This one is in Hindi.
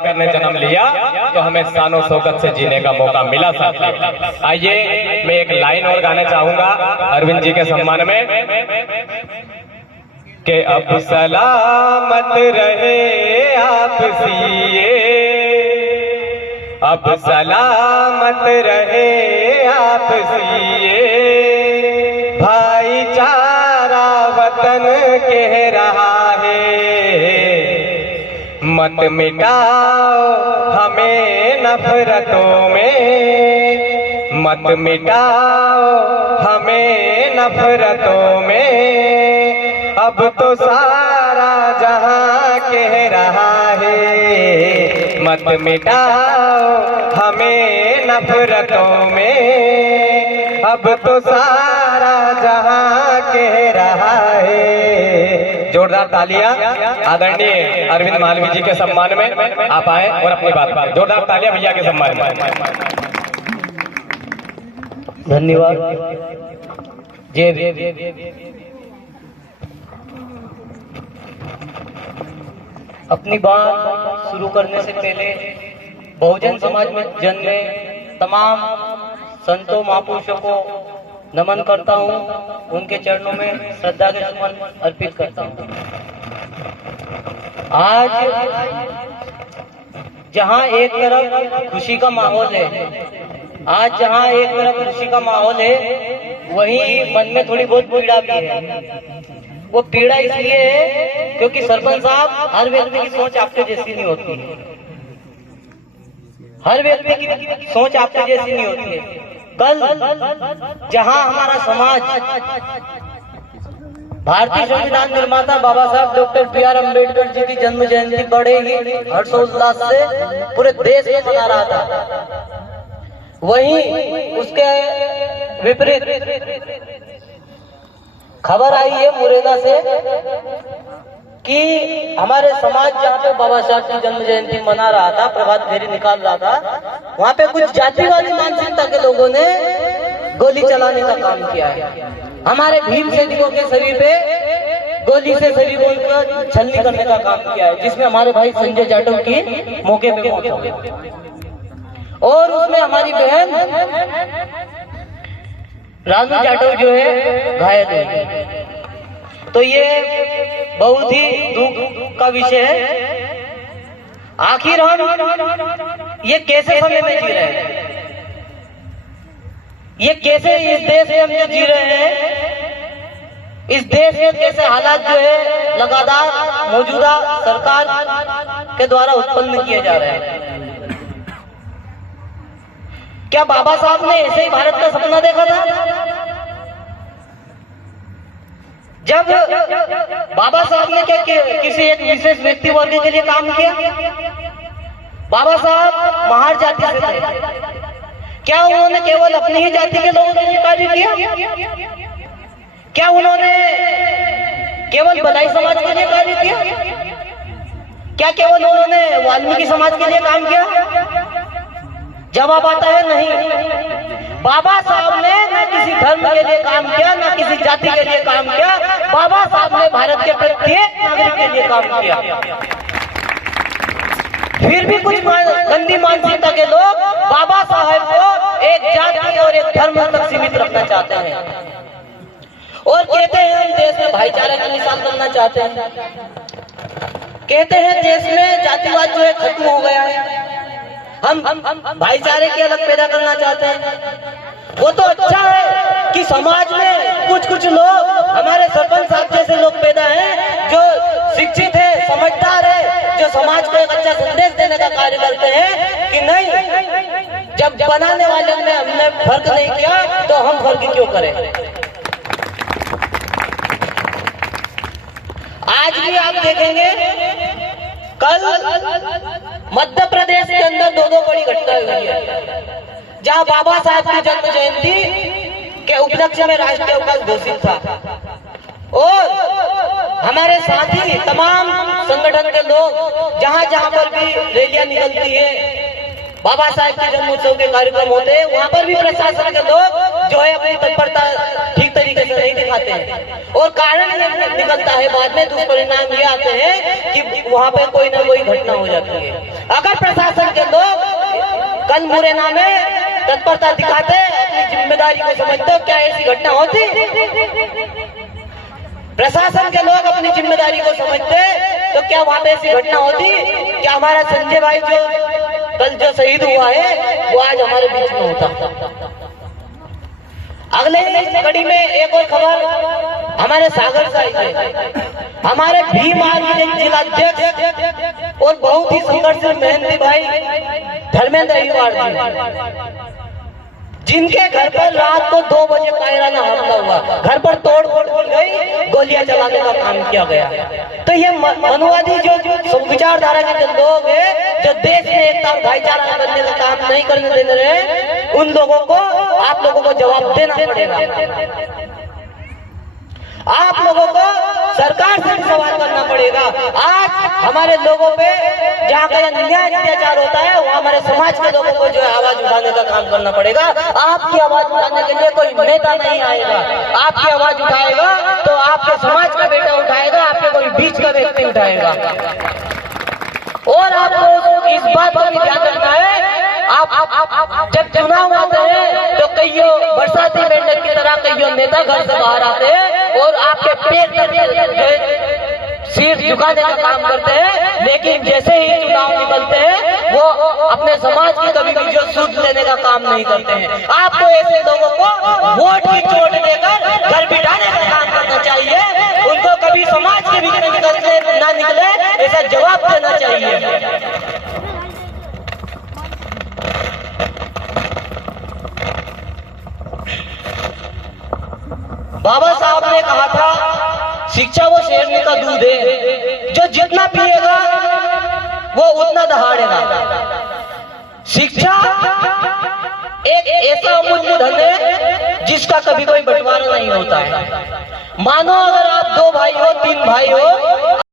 करने जन्म लिया तो हमें शानो शौकत से जीने का मौका मिला साथियों। आइए मैं एक लाइन और गाना चाहूंगा अरविंद जी के सम्मान में कि अब सलामत रहे आप सिए, अब सलामत रहे आप सिए, भाईचारा वतन कह रहा है, मत मिटाओ हमें नफरतों में, मत मिटाओ हमें नफरतों में, अब तो सारा जहां कह रहा है, मत मिटाओ हमें नफरतों में, अब तो सारा जहां कह रहा है। जोरदार तालियां आदरणीय अरविंद मालवी जी के सम्मान में। आप आए और अपनी बात करें। जोरदार तालियां भैया के सम्मान में। धन्यवाद। अपनी बात शुरू करने से पहले बहुजन समाज में जन्मे तमाम संतों महापुरुषों को नमन करता हूँ, उनके चरणों में श्रद्धा के सुमन अर्पित करता हूँ। आज जहाँ एक तरफ खुशी का माहौल है, आज जहाँ एक तरफ खुशी का माहौल है, वहीं मन में थोड़ी बहुत पीड़ा भी है। वो पीड़ा इसलिए है क्योंकि सरपंच साहब, हर व्यक्ति की सोच आपके जैसी नहीं होती है, हर व्यक्ति की सोच आपके जैसी नहीं होती है। कल जहां हमारा समाज भारतीय संविधान निर्माता बाबा साहब डॉक्टर बी.आर. अम्बेडकर जी की जन्म जयंती बड़े ही हर्षोल्लास से पूरे देश में मना रहा था, वहीं उसके विपरीत खबर आई है मुरैना से कि हमारे समाज जहाँ पे बाबा साहब की जन्म जयंती मना रहा था, प्रभात फेरी निकाल रहा था, वहाँ पे कुछ जातिवादी मानसिकता के लोगों ने गोली चलाने का काम किया है। हमारे भीम सैनिकों के शरीर पे गोली से शरीरों को छलनी करने का काम किया है, जिसमें हमारे भाई संजय जाटव की मौके पे मौत हो गई और उसमें हमारी बहन रानू जाटव जो है घायल हुई। तो ये बहुत ही दुख का विषय है। आखिर हम ये कैसे समय में जी रहे हैं, ये कैसे इस देश में हम जो जी रहे हैं, इस देश में कैसे हालात जो है लगातार मौजूदा सरकार के द्वारा उत्पन्न किए जा रहे हैं। क्या बाबा साहब ने ऐसे ही भारत का सपना देखा था? जब बाबा साहब ने क्या किसी एक विशेष व्यक्ति वर्ग के लिए काम किया? बाबा साहब महार जाति से थे, क्या उन्होंने केवल अपनी ही जाति के लोगों के लिए कार्य किया? क्या उन्होंने केवल भलाई समाज के लिए कार्य किया? क्या केवल उन्होंने वाल्मीकि समाज के लिए काम किया? जवाब आता है नहीं। बाबा साहब ने न किसी धर्म के लिए काम किया, न किसी जाति के लिए काम किया, बाबा साहब ने भारत के प्रत्येक नागरिक के लिए काम किया। फिर भी कुछ गंदी मानसिकता के लोग बाबा साहब को एक जाति और एक धर्म तक सीमित रखना चाहते हैं और कहते हैं हम देश में भाईचारे का मिसाल बनना चाहते हैं, कहते हैं देश में जातिवाद जो है खत्म हो गया है, हम भाईचारे की अलग पैदा करना चाहते हैं। वो तो अच्छा है कि समाज में कुछ लोग, हमारे सरपंच साहब जैसे लोग पैदा हैं जो शिक्षित है, समझदार है, जो समाज को एक अच्छा संदेश देने का कार्य करते हैं कि नहीं, जब बनाने वाले में हमने फर्क नहीं किया तो हम फर्क क्यों करें। आज भी आप देखेंगे कल मध्य प्रदेश के अंदर दो बड़ी घटनाएं हुई है, जहां बाबा साहब की जन्म जयंती के उपलक्ष्य में राष्ट्रीय अवकाश घोषित था और हमारे साथी तमाम संगठन के लोग जहां पर भी रैलियां निकलती है, बाबा साहब के जन्मोत्सव के कार्यक्रम होते हैं, वहां पर भी प्रशासन के लोग जो है अपनी तत्परता ठीक तरीके से नहीं दिखाते हैं और कारण ये निकलता है बाद में, दुष्परिणाम ये आते हैं कि वहां पर कोई ना कोई घटना हो जाती है। अगर कल मुरैना में तत्परता दिखाते, अपनी जिम्मेदारी को समझते, क्या ऐसी घटना होती? प्रशासन के लोग अपनी जिम्मेदारी को समझते तो क्या वहां पे ऐसी घटना होती? क्या हमारा संजय भाई जो कल जो शहीद हुआ है वो आज हमारे बीच में होता? अगले ही कड़ी में एक और खबर हमारे सागर से आई है। हमारे भीम आर्मी के जिलाध्यक्ष और बहुत ही संघर्षशील मेहनती भाई धर्मेंद्र अहिवार जी, जिनके घर पर रात को 2 बजे कायराना हमला हुआ, घर पर तोड़ फोड़ की गई, गोलियां चलाने का काम किया गया। तो ये मनुवादी जो विचारधारा के जो लोग हैं, जो देश में एकता और भाईचारा बनने का काम नहीं करने दे रहे, उन लोगों को आप लोगों को जवाब देना पड़ेगा। आप लोगों को सरकार से भी सवाल करना पड़ेगा। आज हमारे लोगों पे जहाँ का अन्याय अत्याचार होता है, वहाँ हमारे समाज के लोगों को जो है आवाज उठाने का काम करना पड़ेगा। आपकी आवाज उठाने के लिए कोई नेता नहीं आएगा, आपकी आवाज उठाएगा तो आपके समाज का बेटा उठाएगा, आपके कोई बीच का व्यक्ति उठाएगा। और आपको इस बात का भी ध्यान रखना है, आप जब चुनाव आते हैं तो कईयों बरसाती मेंढक की तरह कईयों नेता घर से बाहर आते हैं और आपके पेट पर सिर झुकाने का काम करते हैं, लेकिन जैसे ही चुनाव निकलते हैं वो अपने समाज की कभी भी जो सूद लेने का काम नहीं करते हैं। आपको ऐसे लोगों को वोट की चोट देकर घर बिठाने का काम करना चाहिए, उनको कभी समाज के बीच में निकलने ना निकले ऐसा जवाब देना चाहिए। बाबा साहब ने कहा था शिक्षा वो शेरनी का दूध है, जो जितना पिएगा वो उतना दहाड़ेगा। शिक्षा एक ऐसा अमूल्य धन है जिसका कभी कोई बंटवारा नहीं होता है। मानो अगर आप 2 भाई हो 3 भाई हो